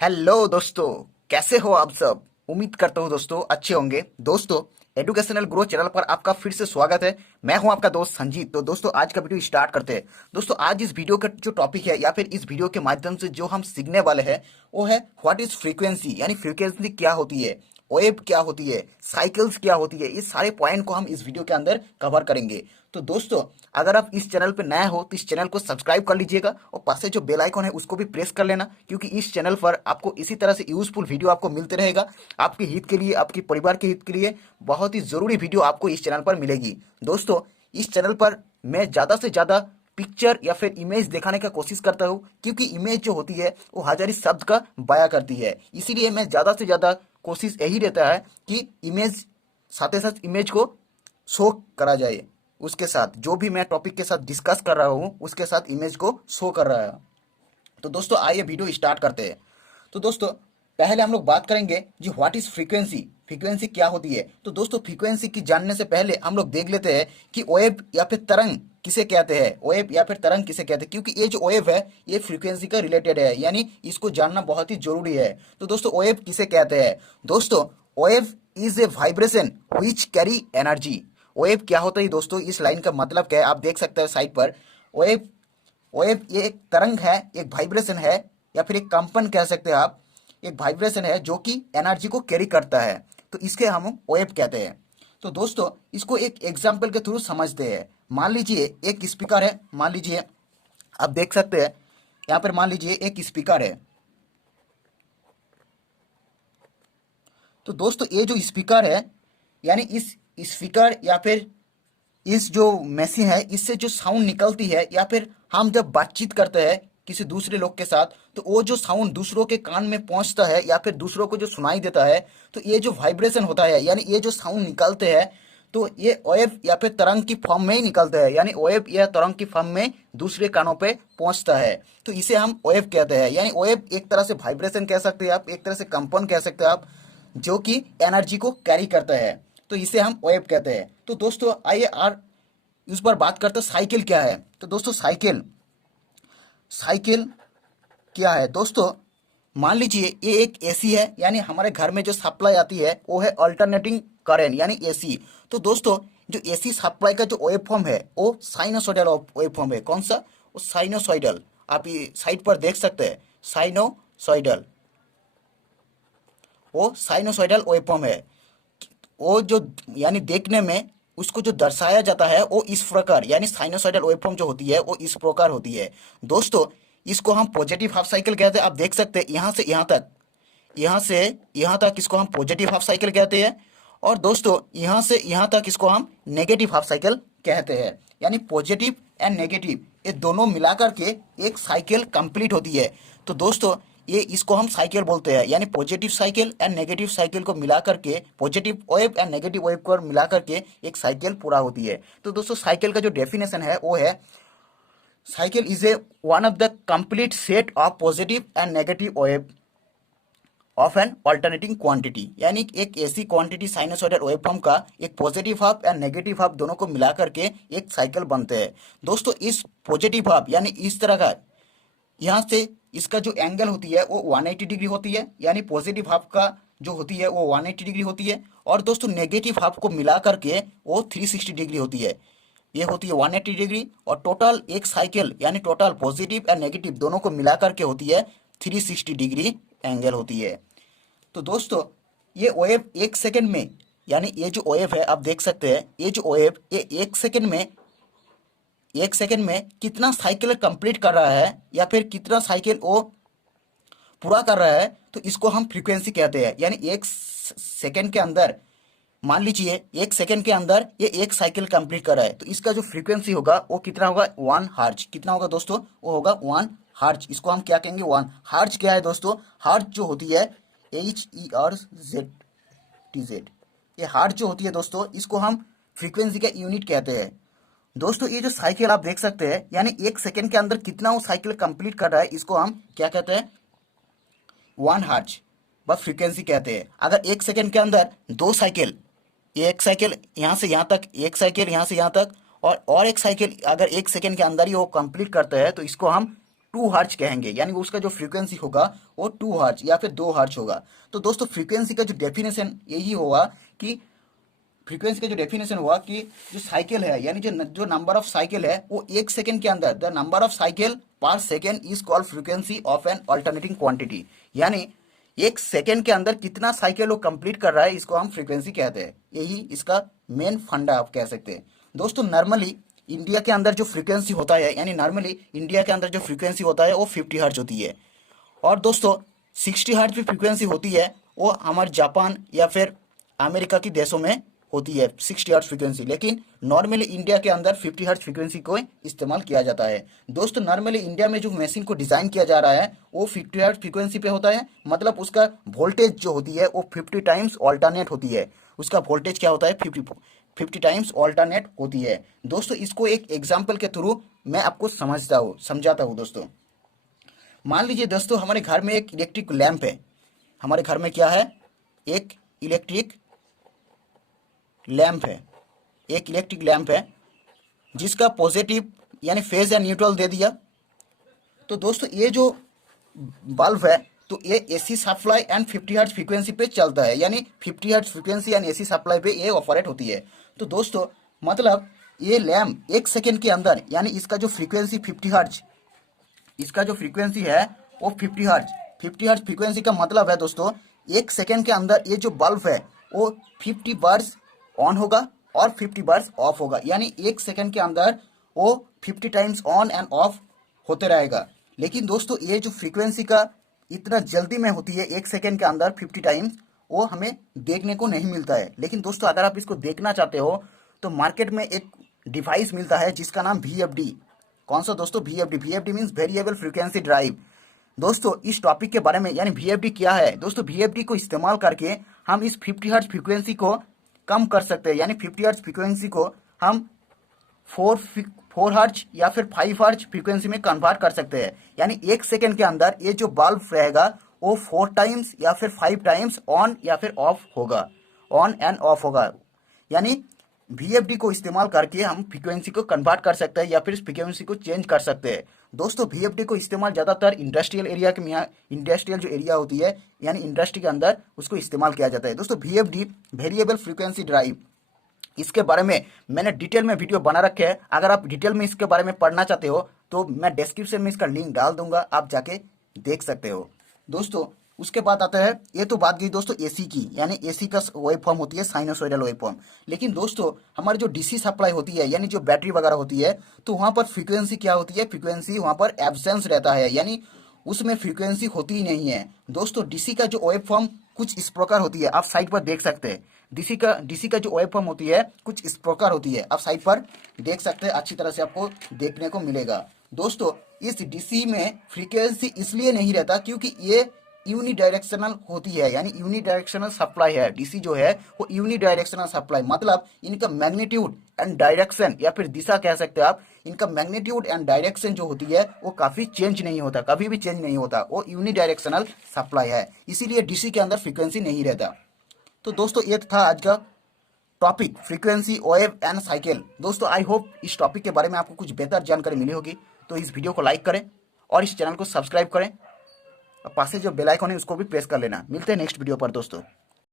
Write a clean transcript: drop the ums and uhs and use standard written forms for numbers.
Hello दोस्तों, कैसे हो आप सब। उम्मीद करता हूँ दोस्तों अच्छे होंगे। दोस्तों, एजुकेशनल ग्रोथ चैनल पर आपका फिर से स्वागत है। मैं हूं आपका दोस्त संजीत। तो दोस्तों, आज का वीडियो स्टार्ट करते हैं। दोस्तों, आज इस वीडियो का जो टॉपिक है या फिर इस वीडियो के माध्यम से जो हम सीखने वाले हैं वो है व्हाट इज फ्रीक्वेंसी, यानी फ्रीक्वेंसी क्या होती है, वेव क्या होती है, साइकिल्स क्या होती है। इस सारे पॉइंट को हम इस वीडियो के अंदर कवर करेंगे। तो दोस्तों, अगर आप इस चैनल पर नए हो तो इस चैनल को सब्सक्राइब कर लीजिएगा और पास से जो बेल आइकन है उसको भी प्रेस कर लेना, क्योंकि इस चैनल पर आपको इसी तरह से यूजफुल वीडियो आपको मिलते रहेगा। आपके हित के लिए, आपके परिवार के हित के लिए बहुत ही जरूरी वीडियो आपको इस चैनल पर मिलेगी। दोस्तों, इस चैनल पर मैं ज़्यादा से ज़्यादा पिक्चर या फिर इमेज दिखाने का कोशिश करता हूँ, क्योंकि इमेज जो होती है वो हजारी शब्द का बयां करती है। इसीलिए मैं ज़्यादा से ज़्यादा कोशिश यही रहता है कि इमेज साथ ही साथ इमेज को शो करा जाए। उसके साथ जो भी मैं टॉपिक के साथ डिस्कस कर रहा हूँ उसके साथ इमेज को शो कर रहा है। तो दोस्तों, आइए वीडियो स्टार्ट करते हैं। तो दोस्तों, पहले हम लोग बात करेंगे जी व्हाट इज फ्रीक्वेंसी, फ्रीक्वेंसी क्या होती है। तो दोस्तों, फ्रीक्वेंसी की जानने से पहले हम लोग देख लेते हैं कि वेव या फिर तरंग किसे कहते हैं, वेव या फिर तरंग किसे कहते हैं, क्योंकि ये जो वेव है ये फ्रीक्वेंसी का रिलेटेड है, यानी इसको जानना बहुत ही जरूरी है। तो दोस्तों, वेव किसे कहते हैं। दोस्तों, wave is a vibration which carry energy. Wave क्या होता है दोस्तों, इस लाइन का मतलब क्या है आप देख सकते हैं साइड पर। वेव वेव ये एक तरंग है, एक वाइब्रेशन है, या फिर एक कंपन कह सकते हैं आप। एक वाइब्रेशन है जो कि एनर्जी को कैरी करता है, तो इसके हम वेव कहते हैं। तो दोस्तों, इसको एक एग्जाम्पल के थ्रू समझते हैं। मान लीजिए एक स्पीकर है, मान लीजिए आप देख सकते हैं यहाँ पर, मान लीजिए एक स्पीकर है। तो दोस्तों, ये जो स्पीकर है, यानी इस स्पीकर या फिर इस जो मशीन है इससे जो साउंड निकलती है, या फिर हम जब बातचीत करते हैं किसी दूसरे लोग के साथ, तो वो जो साउंड दूसरों के कान में पहुंचता है या फिर दूसरों को जो सुनाई देता है, तो ये जो वाइब्रेशन होता है, यानी ये जो साउंड निकलते हैं, तो ये वेव या फिर तरंग की फॉर्म में ही निकलता है, यानी वेव या तरंग की फॉर्म में दूसरे कानों पे पहुंचता है। तो इसे हम वेव कहते हैं। यानी वेव एक तरह से वाइब्रेशन कह सकते हैं आप, एक तरह से कंपन कह सकते हैं आप, जो कि एनर्जी को कैरी करता है। तो इसे हम वेव कहते हैं। तो दोस्तों, आइए और इस पर बात करते हैं साइकिल क्या है। तो दोस्तों, साइकिल साइकिल क्या है दोस्तों, मान लीजिए ये एक एसी है, यानी हमारे घर में जो सप्लाई आती है वो है अल्टरनेटिंग करंट, यानी एसी। तो दोस्तों, जो एसी सप्लाई का जो वेव फॉर्म है वो साइनोसॉइडल वेव फॉर्म है। कौन सा, वो साइनोसॉइडल। आप ये साइड पर देख सकते हैं, साइनोसॉइडल, वो साइनोसॉइडल वेव फॉर्म है। वो जो, यानी देखने में उसको जो दर्शाया जाता है वो इस प्रकार, यानी साइनोसॉइडल वेवफॉर्म जो होती है वो इस प्रकार होती है। दोस्तों, इसको हम पॉजिटिव हाफ साइकिल कहते हैं। आप देख सकते हैं यहाँ से यहाँ तक, यहाँ से यहाँ तक इसको हम पॉजिटिव हाफ साइकिल कहते हैं। और दोस्तों, यहाँ से यहाँ तक इसको हम नेगेटिव हाफ साइकिल कहते हैं। यानी पॉजिटिव एंड नेगेटिव ये दोनों मिलाकर के एक साइकिल कंप्लीट होती है। तो दोस्तों, ये इसको हम साइकिल बोलते हैं, यानी positive cycle and negative cycle को मिलाकर के, positive wave and negative wave को मिलाकर के एक साइकिल पूरा होती है। तो दोस्तों, साइकिल का जो डेफिनेशन है वो है, cycle is a one of the complete set of positive and negative wave of an alternating quantity. यानी एक ऐसी क्वांटिटी साइनोसॉइडल वेवफॉर्म का एक positive half and negative half दोनों को मिलाकर के एक साइकिल बनते हैं। दोस्तों, इस पॉजिटिव हाफ यानी इस तरह का, यहाँ से इसका जो एंगल होती है वो 180 डिग्री होती है, यानी पॉजिटिव हाफ का जो होती है वो 180 डिग्री होती है। और दोस्तों, नेगेटिव हाफ को मिला करके वो 360 डिग्री होती है, ये होती है 180 डिग्री। और टोटल एक साइकिल, यानी टोटल पॉजिटिव एंड नेगेटिव दोनों को मिला करके होती है 360 डिग्री एंगल होती है। तो दोस्तों, ये वेव एक सेकेंड में, यानी ये जो वेव है आप देख सकते हैं, ये जो वेव ये एक सेकेंड में कितना साइकिल कंप्लीट कर रहा है या फिर कितना साइकिल वो पूरा कर रहा है, तो इसको हम फ्रीक्वेंसी कहते हैं। यानी एक सेकेंड के अंदर, मान लीजिए एक सेकेंड के अंदर ये एक साइकिल कंप्लीट कर रहा है, तो इसका जो फ्रीक्वेंसी होगा वो कितना होगा, 1 हर्ट्ज। कितना होगा दोस्तों, वो होगा 1 हर्ट्ज। इसको हम क्या कहेंगे, 1 हर्ट्ज क्या है दोस्तों, हर्ट्ज जो होती है HERTZ, ये हर्ट्ज जो होती है दोस्तों, इसको हम फ्रीक्वेंसी का यूनिट कहते हैं। दोस्तों, ये जो साइकिल आप देख सकते हैं, यानी एक सेकेंड के अंदर कितना वो साइकिल कंप्लीट कर रहा है, इसको हम क्या कहते हैं, 1 हर्ट्ज बस फ्रीक्वेंसी कहते हैं। अगर एक सेकेंड के अंदर दो साइकिल, एक साइकिल यहाँ से यहाँ तक, एक साइकिल यहाँ से यहाँ तक, और एक साइकिल अगर एक सेकेंड के अंदर ही वो कंप्लीट करता है, तो इसको हम 2 हर्ट्ज कहेंगे, यानी उसका जो फ्रीक्वेंसी होगा वो 2 हर्ट्ज या फिर 2 हर्ट्ज होगा। तो दोस्तों फ्रीक्वेंसी का जो डेफिनेशन यही होगा कि फ्रीक्वेंसी का जो डेफिनेशन हुआ कि जो साइकिल है, यानी जो नंबर ऑफ साइकिल है वो 1 सेकंड के अंदर, द नंबर ऑफ साइकिल पर second is called frequency of N alternating quantity. यानी 1 सेकंड के अंदर कितना साइकिल वो कंप्लीट कर रहा है, इसको हम फ्रीक्वेंसी कहते हैं। यही इसका मेन फंडा आप कह सकते हैं। दोस्तों नॉर्मली इंडिया के अंदर जो फ्रीक्वेंसी होता है, यानी नॉर्मली इंडिया के अंदर जो फ्रीक्वेंसी होता है वो 50 हर्ट्ज होती है। और दोस्तों 60 हर्ट्ज पे फ्रीक्वेंसी होती है वो हमारे जापान या फिर अमेरिका के देशों में होती है 60 हर्ट्ज फ्रीक्वेंसी। लेकिन नॉर्मली इंडिया के अंदर 50 हर्ट्ज फ्रीक्वेंसी को इस्तेमाल किया जाता है। दोस्तों नॉर्मली इंडिया में जो मशीन को डिजाइन किया जा रहा है वो 50 हर्ट्ज फ्रीक्वेंसी पे होता है, मतलब उसका वोल्टेज जो होती है वो 50 टाइम्स ऑल्टरनेट होती है। उसका वोल्टेज क्या होता है, 50 टाइम्स ऑल्टरनेट होती है। दोस्तों इसको एक एग्जाम्पल के थ्रू मैं आपको समझाता हूँ दोस्तों। मान लीजिए दोस्तों हमारे घर में एक इलेक्ट्रिक लैंप है। हमारे घर में क्या है, एक इलेक्ट्रिक लैंप है। एक इलेक्ट्रिक लैंप है जिसका पॉजिटिव यानी फेज या न्यूट्रल दे दिया। तो दोस्तों ये जो बल्ब है तो ये AC supply and 50 hertz frequency पे चलता है, यानी 50 hertz frequency and AC supply पे ये ऑपरेट होती है। तो दोस्तों मतलब ये लैंप 1 सेकंड के अंदर, यानी इसका जो फ्रीक्वेंसी 50 हर्ट्ज, इसका जो फ्रीक्वेंसी है वो 50 हर्ट्ज। 50 हर्ट्ज फ्रीक्वेंसी का मतलब है दोस्तों 1 सेकंड के अंदर ये जो बल्ब है वो 50 बार्स ऑन होगा और 50 बार्स ऑफ होगा, यानी 1 सेकंड के अंदर वो 50 टाइम्स ऑन एंड ऑफ होते रहेगा। लेकिन दोस्तों ये जो फ्रीक्वेंसी का इतना जल्दी में होती है 1 सेकंड के अंदर 50 टाइम्स, वो हमें देखने को नहीं मिलता है। लेकिन दोस्तों अगर आप इसको देखना चाहते हो तो मार्केट में एक डिवाइस मिलता है जिसका नाम VFD। कौन सा दोस्तों, VFD। VFD means variable frequency drive. दोस्तों इस टॉपिक के बारे में, यानी VFD क्या है दोस्तों, VFD को इस्तेमाल करके हम इस 50 हर्ट्ज फ्रीक्वेंसी को कम कर सकते हैं। यानी 50 हर्ट्ज फ्रीक्वेंसी को हम 4 हर्ट्ज या फिर 5 हर्ट्ज फ्रीक्वेंसी में कन्वर्ट कर सकते हैं। यानी 1 सेकंड के अंदर ये जो बल्ब रहेगा वो 4 टाइम्स या फिर 5 टाइम्स ऑन या फिर ऑफ होगा, ऑन एंड ऑफ होगा। यानी VFD को इस्तेमाल करके हम फ्रीक्वेंसी को कन्वर्ट कर सकते हैं या फिर इस फ्रीक्वेंसी को चेंज कर सकते हैं। दोस्तों VFD को इस्तेमाल ज़्यादातर इंडस्ट्रियल एरिया के में, इंडस्ट्रियल जो एरिया होती है यानी इंडस्ट्री के अंदर उसको इस्तेमाल किया जाता है। दोस्तों VFD वेरिएबल फ्रीक्वेंसी ड्राइव, इसके बारे में मैंने डिटेल में वीडियो बना रखे हैं। अगर आप डिटेल में इसके बारे में पढ़ना चाहते हो तो मैं डिस्क्रिप्शन में इसका लिंक डाल दूंगा, आप जाके देख सकते हो। दोस्तों उसके बाद आता है, ये तो बात गई दोस्तों एसी की, यानी एसी का वेव फॉर्म होती है साइनोसॉइडल वेव फॉर्म। लेकिन दोस्तों हमारी जो डीसी सप्लाई होती है, यानी जो बैटरी वगैरह होती है, तो वहाँ पर फ्रीक्वेंसी क्या होती है, फ्रीक्वेंसी वहाँ पर एब्सेंस रहता है, यानी उसमें फ्रीक्वेंसी होती ही नहीं है। दोस्तों डीसी का जो वेव फॉर्म कुछ इस प्रकार होती है, आप साइड पर देख सकते हैं। डीसी का जो वेव फॉर्म होती है कुछ इस प्रकार होती है, आप साइड पर देख सकते हैं, अच्छी तरह से आपको देखने को मिलेगा। दोस्तों इस डीसी में फ्रीक्वेंसी इसलिए नहीं रहता क्योंकि ये यूनिडायरेक्शनल होती है, यानी यूनिडायरेक्शनल सप्लाई है। डीसी जो है वो यूनिडायरेक्शनल सप्लाई, मतलब इनका मैग्नीट्यूड एंड डायरेक्शन या फिर दिशा कह सकते हैं आप, इनका मैग्नीट्यूड एंड डायरेक्शन जो होती है वो काफी चेंज नहीं होता, कभी भी चेंज नहीं होता, वो यूनिडायरेक्शनल सप्लाई है, इसीलिए डीसी के अंदर फ्रीक्वेंसी नहीं रहता। तो दोस्तों ये था आज का topic, frequency, wave and cycle. दोस्तों आई होप इस टॉपिक के बारे में आपको कुछ बेहतर जानकारी मिली होगी। तो इस वीडियो को लाइक करें और इस चैनल को सब्सक्राइब करें और पास से जो बेल आइकन है उसको भी प्रेस कर लेना। मिलते हैं नेक्स्ट वीडियो पर दोस्तों।